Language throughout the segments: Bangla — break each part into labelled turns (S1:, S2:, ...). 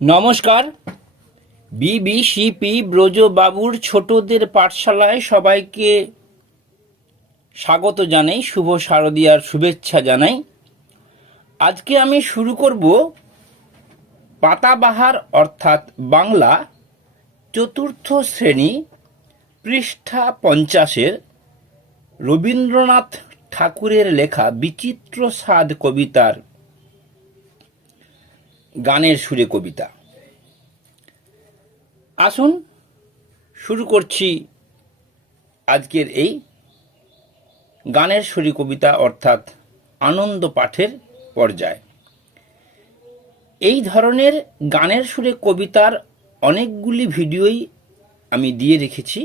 S1: নমস্কার। বিবিসিপি ব্রজবাবুর ছোটদের পাঠশালায় সবাইকে স্বাগত জানাই, শুভ শারদীয়ার শুভেচ্ছা জানাই। আজকে আমি শুরু করব পাতাবাহার অর্থাৎ বাংলা চতুর্থ শ্রেণি পৃষ্ঠা পঞ্চাশের রবীন্দ্রনাথ ঠাকুরের লেখা বিচিত্র স্বাদ কবিতার গানের সুরে কবিতা। আসুন, শুরু করছি আজকের এই গানের সুরে কবিতা অর্থাৎ আনন্দ পাঠের পর্যায়। এই ধরনের গানের সুরে কবিতার অনেকগুলি ভিডিওই আমি দিয়ে রেখেছি।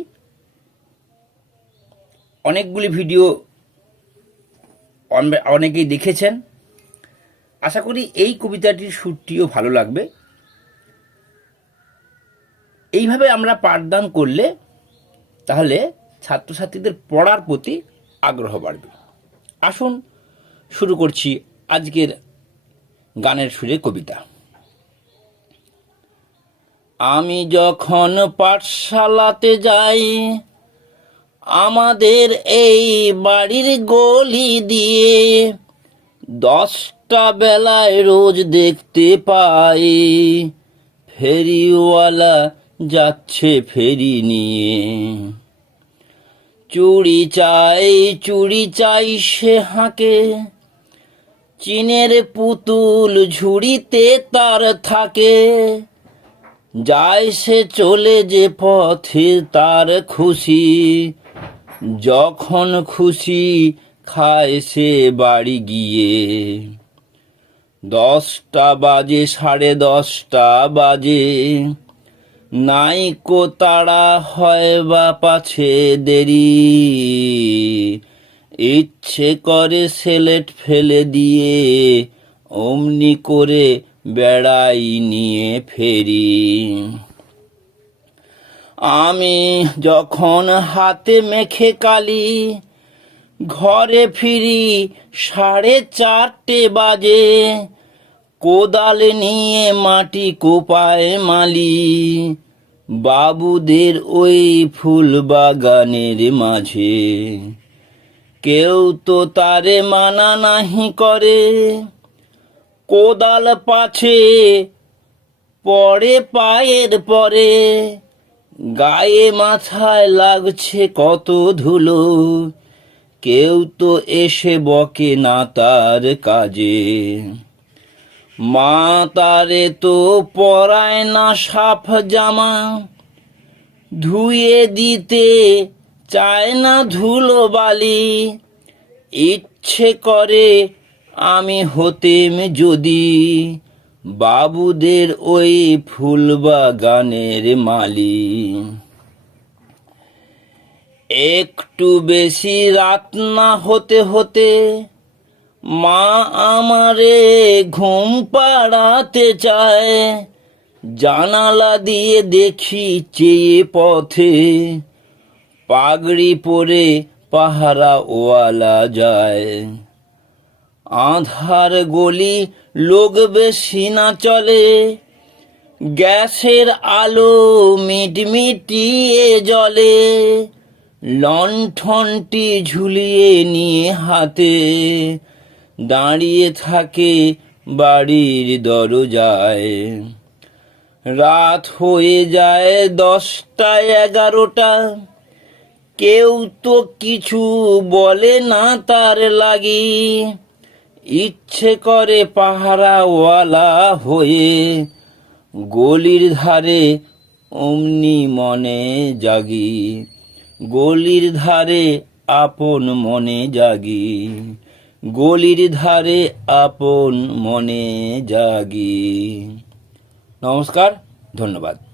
S1: অনেকগুলি ভিডিও অনেকেই দেখেছেন। আশা করি এই কবিতাটির সুরটিও ভালো লাগবে। এইভাবে আমরা পাঠদান করলে তাহলে ছাত্রছাত্রীদের পড়ার প্রতি আগ্রহ বাড়বে। আসুন, শুরু করছি আজকের গানের সুরে কবিতা। আমি যখন পাঠশালাতে যাই, আমাদের এই বাড়ির গলি দিয়ে দশটা বেলায় রোজ দেখতে পাই। ফেরিওয়ালা যাচ্ছে ফেরি নিয়ে। চুড়ি চাই চুড়ি চাই সে হাঁকে। চীনের পুতুল ঝুড়িতে তার থাকে। যায় সে চলে যে পথে তার খুশি। যখন খুশি খায় সে বাড়ি গিয়ে। দশটা বাজে, সাড়ে দশটা বাজে। নাইকো তাড়া হয় বা পাছে দেরি। ইচ্ছে করে সেলেট ফেলে দিয়ে, অমনি করে বেড়াই নিয়ে ফেরি। আমি যখন হাতে মেখে কালি ঘরে ফিরি সাড়ে চারটে বাজে। কোদাল নিয়ে মাটি কোপায় মালি। বাবুদের ওই ফুল বাগানের মাঝে। কেউ তো তারে মানা নাহি করে। কোদাল পাছে পড়ে পায়ের পরে। গায়ে মাথায় লাগছে কত ধুলো। কেউ তো এসে বকে না তার কাজে। মা তারে তো পরায় না সাফ জামা, ধুয়ে দিতে চায় না ধুলো বালি। ইচ্ছে করে আমি হতেম যদি বাবুদের ওই ফুল বাগানের মালি। একটু বেশি রাত না হতে হতে মা আমারে ঘুম পাড়াতে চায়। জানালা দিয়ে দেখি চেয়ে পথে পাগড়ি পরে পাহারা ওয়ালা যায়। আধার গলি লোক বেশি না চলে, গ্যাসের আলো মিটমিটিয়ে জলে লণ্ঠনটি ঝুলিয়ে নিয়ে হাতে দাঁড়িয়ে থাকে বাড়ির দরজায়। রাত হয়ে যায় দশটা এগারোটা। কেউ তো কিছু বলে না তার লাগি। ইচ্ছে করে পাহারাওয়ালা হয়ে গলির ধারে অমনি মনে জাগি। গলির ধারে আপন মনে জাগি গলির ধারে আপন মনে জাগি। নমস্কার ধন্যবাদ।